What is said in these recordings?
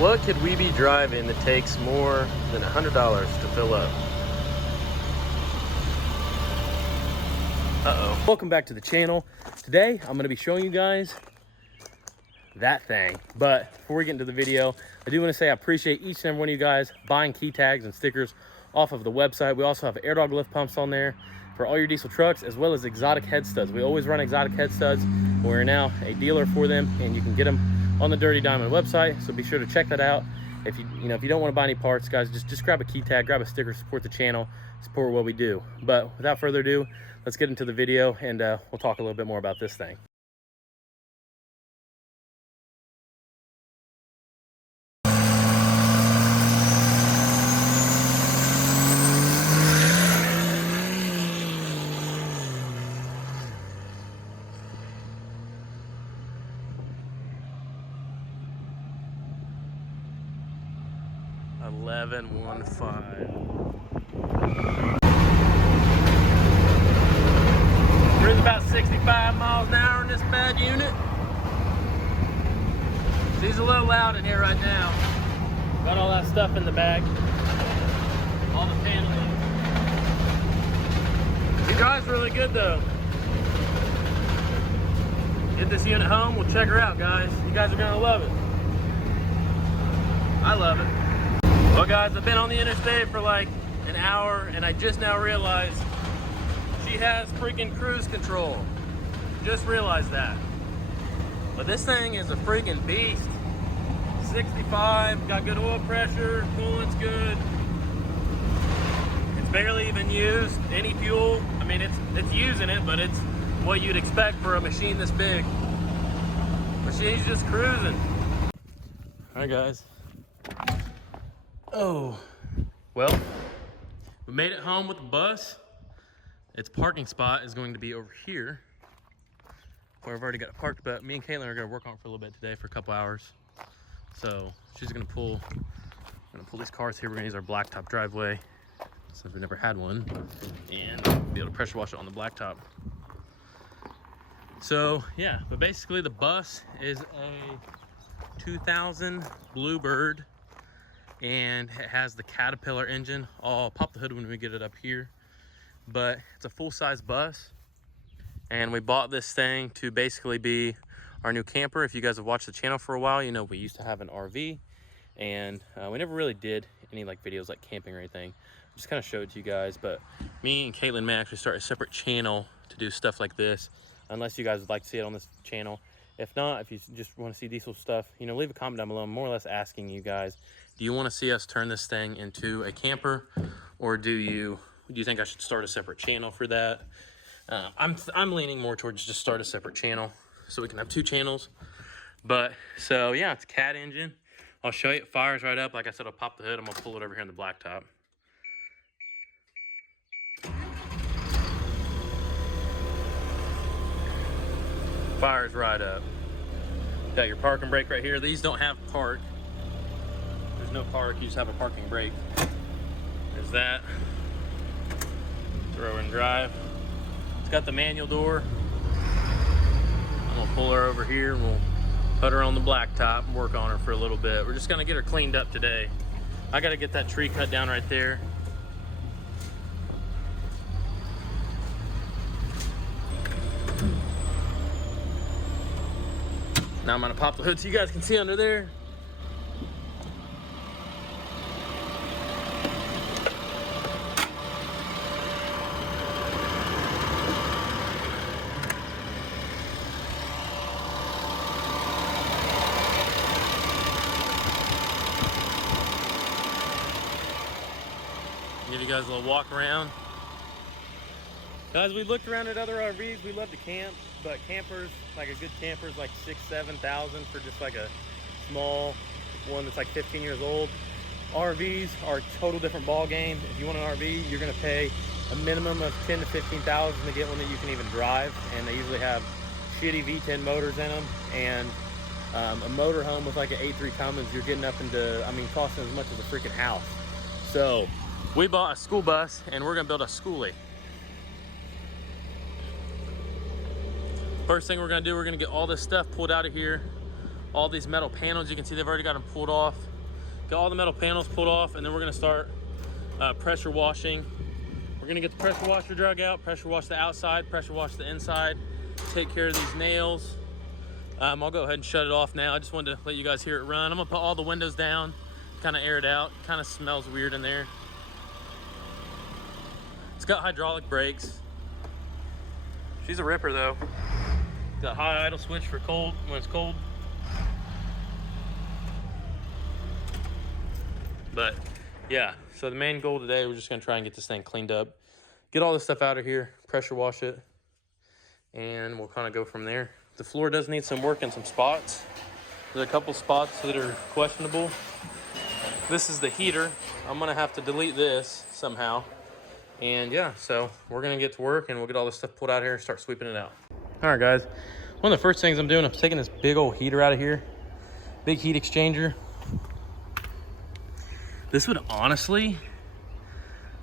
What could we be driving that takes more than $100 to fill up? Uh-oh. Welcome back to the channel. Today, I'm gonna be showing you guys that thing. But before we get into the video, I do wanna say I appreciate each and every one of you guys buying key tags and stickers off of the website. We also have air dog lift pumps on there for all your diesel trucks, as well as exotic head studs. We always run exotic head studs. We're now a dealer for them, and you can get them on the Dirty Diamond website, so be sure to check that out. If you don't want to buy any parts, guys, just grab a key tag, grab a sticker, support the channel, support what we do. But without further ado, let's get into the video, and we'll talk a little bit more about this thing. We're at about 65 miles an hour in this bad unit. She's a little loud in here right now. Got all that stuff in the bag. All the paneling. She drives really good though. Get this unit home, we'll check her out, guys. You guys are gonna love it. I love it. Well guys, I've been on the interstate for like an hour and I just now realized she has freaking cruise control. Just realized that. But this thing is a freaking beast. 65, got good oil pressure, coolant's good. It's barely even used any fuel. I mean, it's using it, but it's what you'd expect for a machine this big. But she's just cruising. All right guys. Oh, well, we made it home with the bus. Its parking spot is going to be over here, where I've already got it parked, but me and Caitlin are gonna work on it for a little bit today for a couple hours. So she's gonna pull these cars here. We're gonna use our blacktop driveway, since we've never had one, and be able to pressure wash it on the blacktop. So yeah, but basically the bus is a 2000 Bluebird, and it has the Caterpillar engine. I'll pop the hood when we get it up here, but it's a full-size bus, and we bought this thing to basically be our new camper. If you guys have watched the channel for a while, you know we used to have an RV, and we never really did any like videos like camping or anything. Just kind of showed it to you guys, but me and Caitlin may actually start a separate channel to do stuff like this, unless you guys would like to see it on this channel. If not, if you just want to see diesel stuff, leave a comment down below. I'm more or less asking you guys, do you want to see us turn this thing into a camper, or do you think I should start a separate channel for that? I'm leaning more towards just start a separate channel so we can have two channels. But so yeah, it's a Cat engine. I'll show you. It fires right up. Like I said, I'll pop the hood. I'm gonna pull it over here on the blacktop. Fires right up. Got your parking brake right here. These don't have park. There's no park, you just have a parking brake. There's that. Throw and drive. It's got the manual door. I'm gonna pull her over here and we'll put her on the blacktop and work on her for a little bit. We're just gonna get her cleaned up today. I gotta get that tree cut down right there. Now I'm gonna pop the hood so you guys can see under there. Give you guys a little walk around. Guys, we looked around at other RVs. We love to camp, but campers, like a good camper is like $6,000 to $7,000 for just like a small one that's like 15 years old. RVs are a total different ball game. If you want an RV, you're gonna pay a minimum of $10,000 to $15,000 to get one that you can even drive, and they usually have shitty V10 motors in them, and a motorhome with like an 8.3 Cummins, you're getting up into, costing as much as a freaking house. So we bought a school bus and we're gonna build a Skoolie. First thing we're gonna do, we're gonna get all this stuff pulled out of here. all these metal panels. You can see they've already got them pulled off. Got all the metal panels pulled off, and then we're gonna start pressure washing. We're gonna get the pressure washer drug out, pressure wash the outside, pressure wash the inside, take care of these nails. I'll go ahead and shut it off now. I just wanted to let you guys hear it run. I'm gonna put all the windows down, kind of air it out. Kind of smells weird in there. It's got hydraulic brakes. She's a ripper though. Got high idle switch for cold when it's cold. But yeah, so the main goal today, we're just gonna try and get this thing cleaned up, get all this stuff out of here, pressure wash it, and we'll kind of go from there. The floor does need some work in some spots. There's a couple spots that are questionable. This is the heater. I'm gonna have to delete this somehow. And yeah, so we're gonna get to work and we'll get all this stuff pulled out here and start sweeping it out. All right, guys. One of the first things I'm doing, I'm taking this big old heater out of here. Big heat exchanger. This would honestly,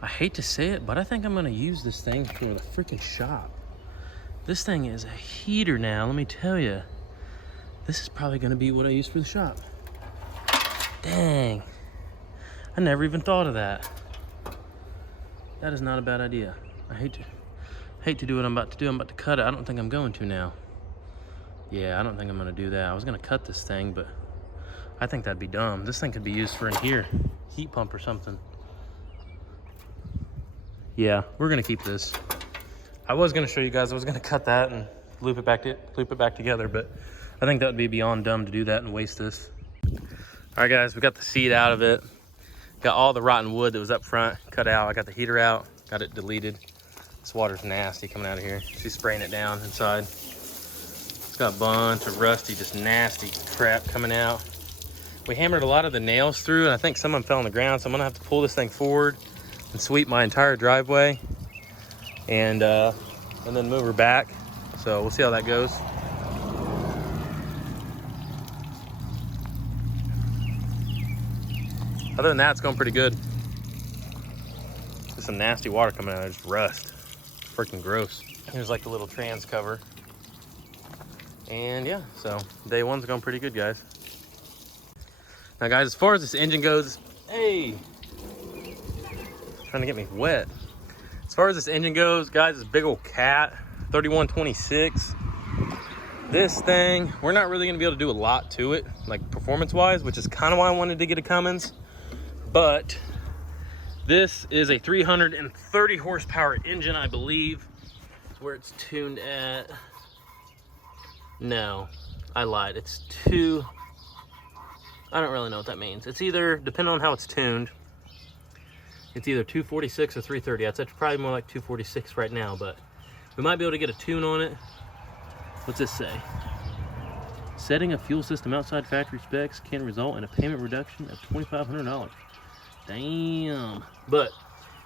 I hate to say it, but I think I'm gonna use this thing for the freaking shop. This thing is a heater now, let me tell you. This is probably gonna be what I use for the shop. Dang, I never even thought of that. That is not a bad idea. I hate to do what I'm about to do. I'm about to cut it. I don't think I'm going to now. Yeah, I don't think I'm gonna do that. I was gonna cut this thing, but I think that'd be dumb. This thing could be used for in here, heat pump or something. Yeah, we're gonna keep this. I was gonna show you guys, I was gonna cut that and loop it back together, but I think that would be beyond dumb to do that and waste this. All right, guys, we got the seat out of it. Got all the rotten wood that was up front cut out. I got the heater out, got it deleted. This water's nasty coming out of here. She's spraying it down inside. It's got a bunch of rusty, just nasty crap coming out. We hammered a lot of the nails through, and I think some of them fell on the ground, so I'm gonna have to pull this thing forward and sweep my entire driveway and then move her back. So we'll see how that goes. Other than that, it's going pretty good. There's some nasty water coming out of it, just rust. Freaking gross. Here's like the little trans cover. And yeah, so day one's going pretty good, guys. Now guys, as far as this engine goes, hey, trying to get me wet. As far as this engine goes, guys, this big old cat, 3126. This thing, we're not really gonna be able to do a lot to it, like performance-wise, which is kind of why I wanted to get a Cummins. But this is a 330 horsepower engine, I believe. Where it's tuned at. No, I lied. It's I don't really know what that means. It's either, depending on how it's tuned, it's either 246 or 330. I'd say it's probably more like 246 right now, but we might be able to get a tune on it. What's this say? Setting a fuel system outside factory specs can result in a payment reduction of $2,500. Damn. But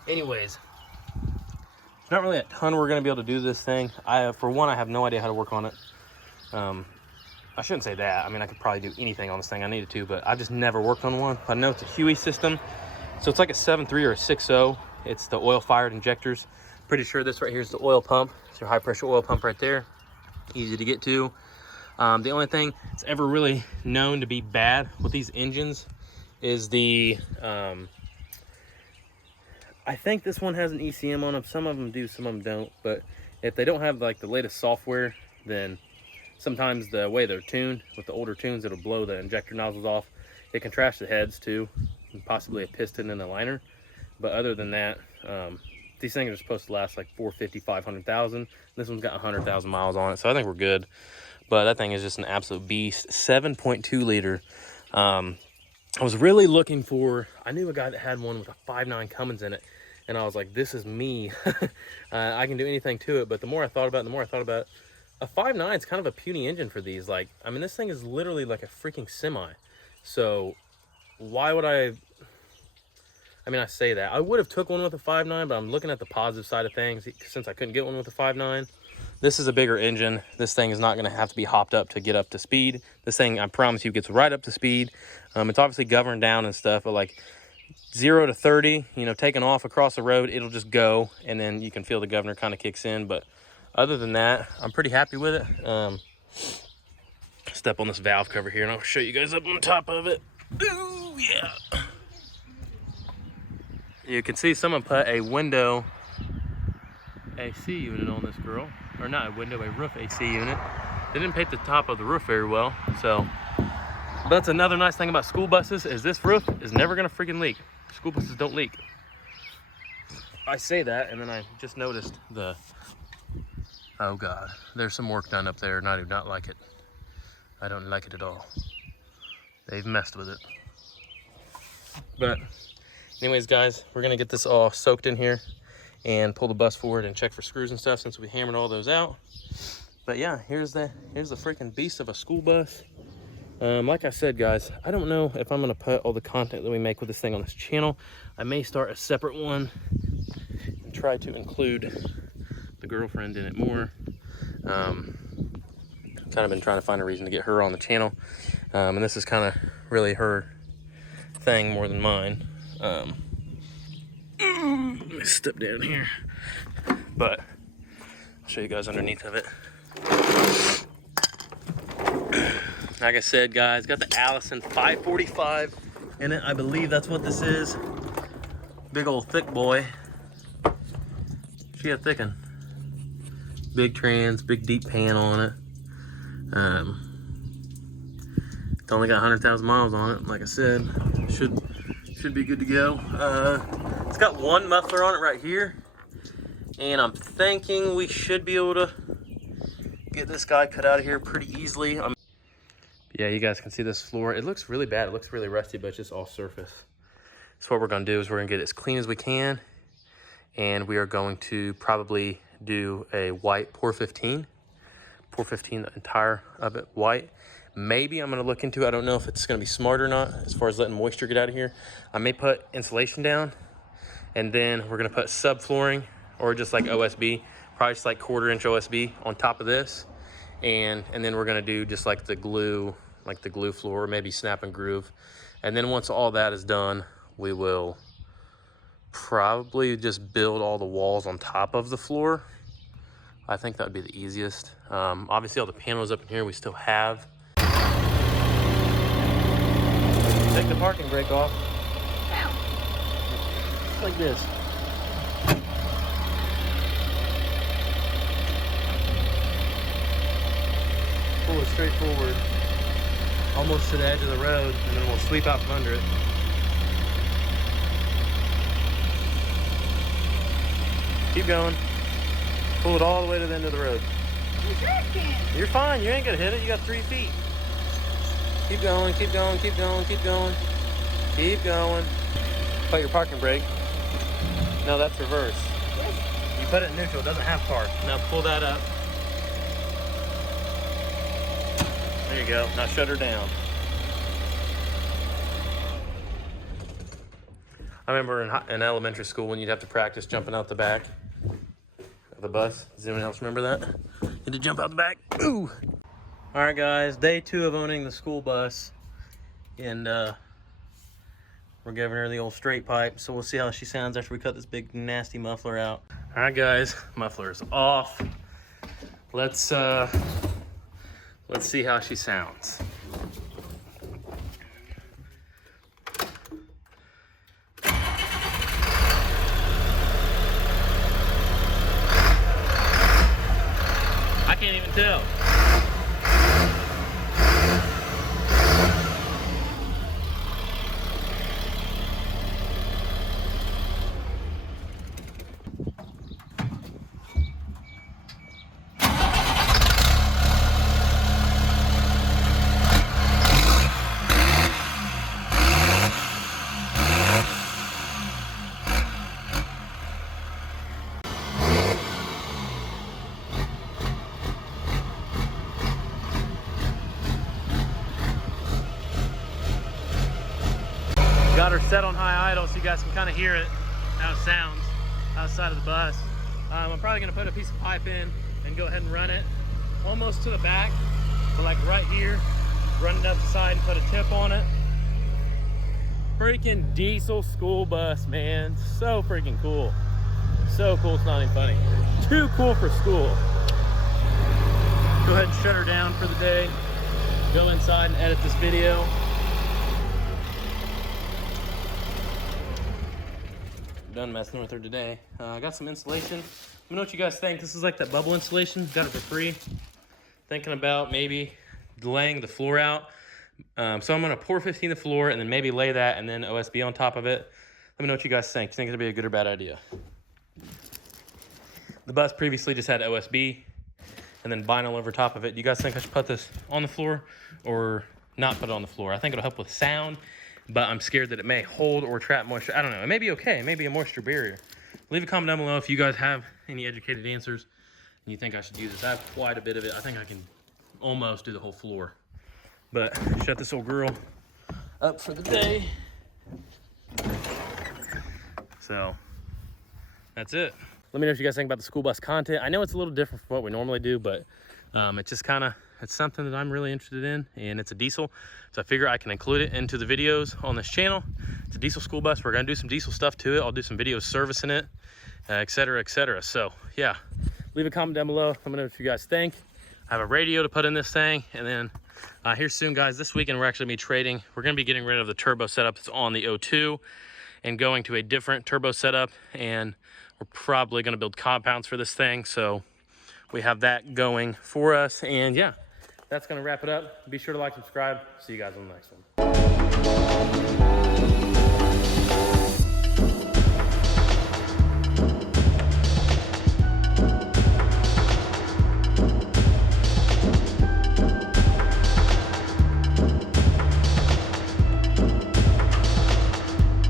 anyways, there's not really a ton we're going to be able to do this thing. For one, I have no idea how to work on it. I shouldn't say that. I mean, I could probably do anything on this thing I needed to, but I've just never worked on one. I know it's a Huey system. So it's like a 7.3 or a 6.0. It's the oil-fired injectors. Pretty sure this right here is the oil pump. It's your high-pressure oil pump right there. Easy to get to. The only thing that's ever really known to be bad with these engines is the, I think this one has an ECM on them. Some of them do, some of them don't. But if they don't have like the latest software, then sometimes the way they're tuned, with the older tunes, it'll blow the injector nozzles off. It can trash the heads too, and possibly a piston and a liner. But other than that, these things are supposed to last like 450, 500,000. This one's got 100,000 miles on it, so I think we're good. But that thing is just an absolute beast. 7.2 liter. I was really looking for, I knew a guy that had one with a 5.9 Cummins in it, and I was like, this is me. I can do anything to it. But the more I thought about it, a 5.9 is kind of a puny engine for these. Like, I mean, this thing is literally like a freaking semi. So why would I mean, I say that. I would have took one with a 5.9, but I'm looking at the positive side of things since I couldn't get one with a 5.9. This is a bigger engine. This thing is not going to have to be hopped up to get up to speed. This thing, I promise you, gets right up to speed. It's obviously governed down and stuff, but like 0 to 30, you know, taking off across the road, it'll just go, and then you can feel the governor kind of kicks in. But other than that, I'm pretty happy with it. step on this valve cover here and I'll show you guys up on top of it. Ooh, yeah. You can see someone put a window AC unit on this girl. Or not a window, a roof AC unit. They didn't paint the top of the roof very well, so. But that's another nice thing about school buses is this roof is never gonna freaking leak. School buses don't leak. I say that, and then I just noticed the, oh God, there's some work done up there and I do not like it. I don't like it at all. They've messed with it. But anyways, guys, we're gonna get this all soaked in here and pull the bus forward and check for screws and stuff since we hammered all those out. But yeah, here's the freaking beast of a school bus. Like I said, guys, I don't know if I'm gonna put all the content that we make with this thing on this channel. I may start a separate one and try to include the girlfriend in it more. Kind of been trying to find a reason to get her on the channel. And this is kind of really her thing more than mine. Let me step down here. But I'll show you guys underneath of it. Like I said, guys, got the Allison 545 in it. I believe that's what this is. Big old thick boy. She a thick one. Big trans, big deep pan on it. It's only got 100,000 miles on it. Like I said, should be good to go. It's got one muffler on it right here, and I'm thinking we should be able to get this guy cut out of here pretty easily. Yeah, you guys can see this floor. It looks really bad. It looks really rusty, but it's just all surface. So what we're gonna do is we're gonna get it as clean as we can, and we are going to probably do a white pour 15. Pour 15, the entire of it white. Maybe I'm gonna look into, I don't know if it's gonna be smart or not, as far as letting moisture get out of here. I may put insulation down, and then we're gonna put subflooring, or just like OSB, probably just like 1/4-inch OSB on top of this. And then we're gonna do just like the glue floor, maybe snap and groove. And then once all that is done, we will probably just build all the walls on top of the floor. I think that would be the easiest. Obviously all the panels up in here we still have. Take the parking brake off. Just like this. Pull it straight forward, almost to the edge of the road, and then we'll sweep out from under it. Keep going. Pull it all the way to the end of the road. You're fine, you ain't gonna hit it, you got 3 feet. Keep going, keep going, keep going, keep going. Keep going. Put your parking brake. No, that's reverse. You put it in neutral, it doesn't have park. Now pull that up. There you go, now shut her down. I remember in elementary school when you'd have to practice jumping out the back of the bus. Does anyone else remember that? You had to jump out the back. Ooh! All right, guys, day 2 of owning the school bus. And we're giving her the old straight pipe. So we'll see how she sounds after we cut this big nasty muffler out. All right, guys, muffler is off. Let's see how she sounds. I can't even tell. Got her set on high idle so you guys can kind of hear it, how it sounds outside of the bus. I'm probably gonna put a piece of pipe in and go ahead and run it almost to the back, but like right here, run it up the side and put a tip on it. Freaking diesel school bus, man. So freaking cool. So cool, it's not even funny. Too cool for school. Go ahead and shut her down for the day. go inside and edit this video. Done messing with her today. I got some insulation. Let me know what you guys think. This is like that bubble insulation. Got it for free. Thinking about maybe laying the floor out. So I'm gonna pour 15 the floor and then maybe lay that and then OSB on top of it. Let me know what you guys think. Do you think it'll be a good or bad idea? The bus previously just had OSB and then vinyl over top of it. Do you guys think I should put this on the floor or not put it on the floor? I think it'll help with sound, but I'm scared that it may hold or trap moisture. I don't know. It may be okay. It may be a moisture barrier. Leave a comment down below if you guys have any educated answers and you think I should use this. I have quite a bit of it. I think I can almost do the whole floor. But shut this old girl up for the day. So that's it. Let me know what you guys think about the school bus content. I know it's a little different from what we normally do, but it's just it's something that I'm really interested in, and it's a diesel. So I figure I can include it into the videos on this channel. It's a diesel school bus. We're gonna do some diesel stuff to it. I'll do some videos servicing it, et cetera, et cetera. So yeah, leave a comment down below. Let me know what you guys think. I have a radio to put in this thing, and then here soon, guys, this weekend we're actually gonna be trading. We're gonna be getting rid of the turbo setup that's on the O2 and going to a different turbo setup, and we're probably gonna build compounds for this thing. So we have that going for us, and yeah, that's gonna wrap it up. Be sure to like, subscribe. See you guys on the next one.